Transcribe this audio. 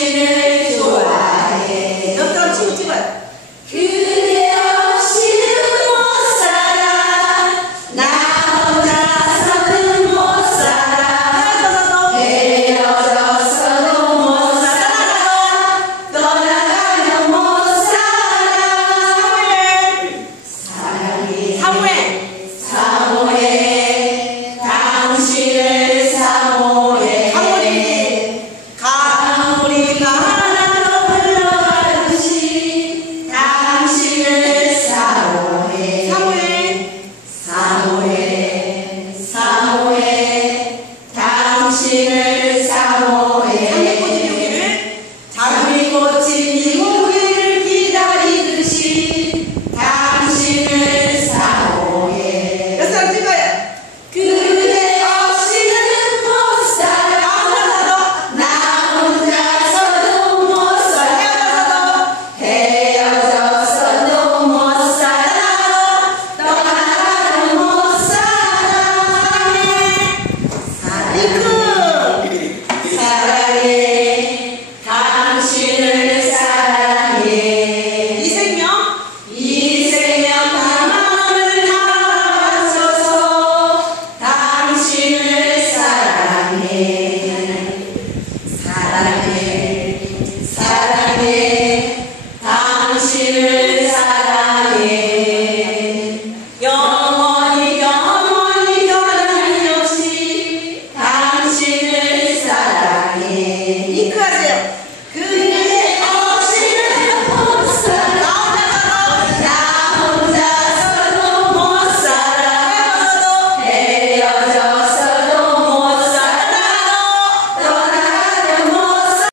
Washington. 行くぞ客气。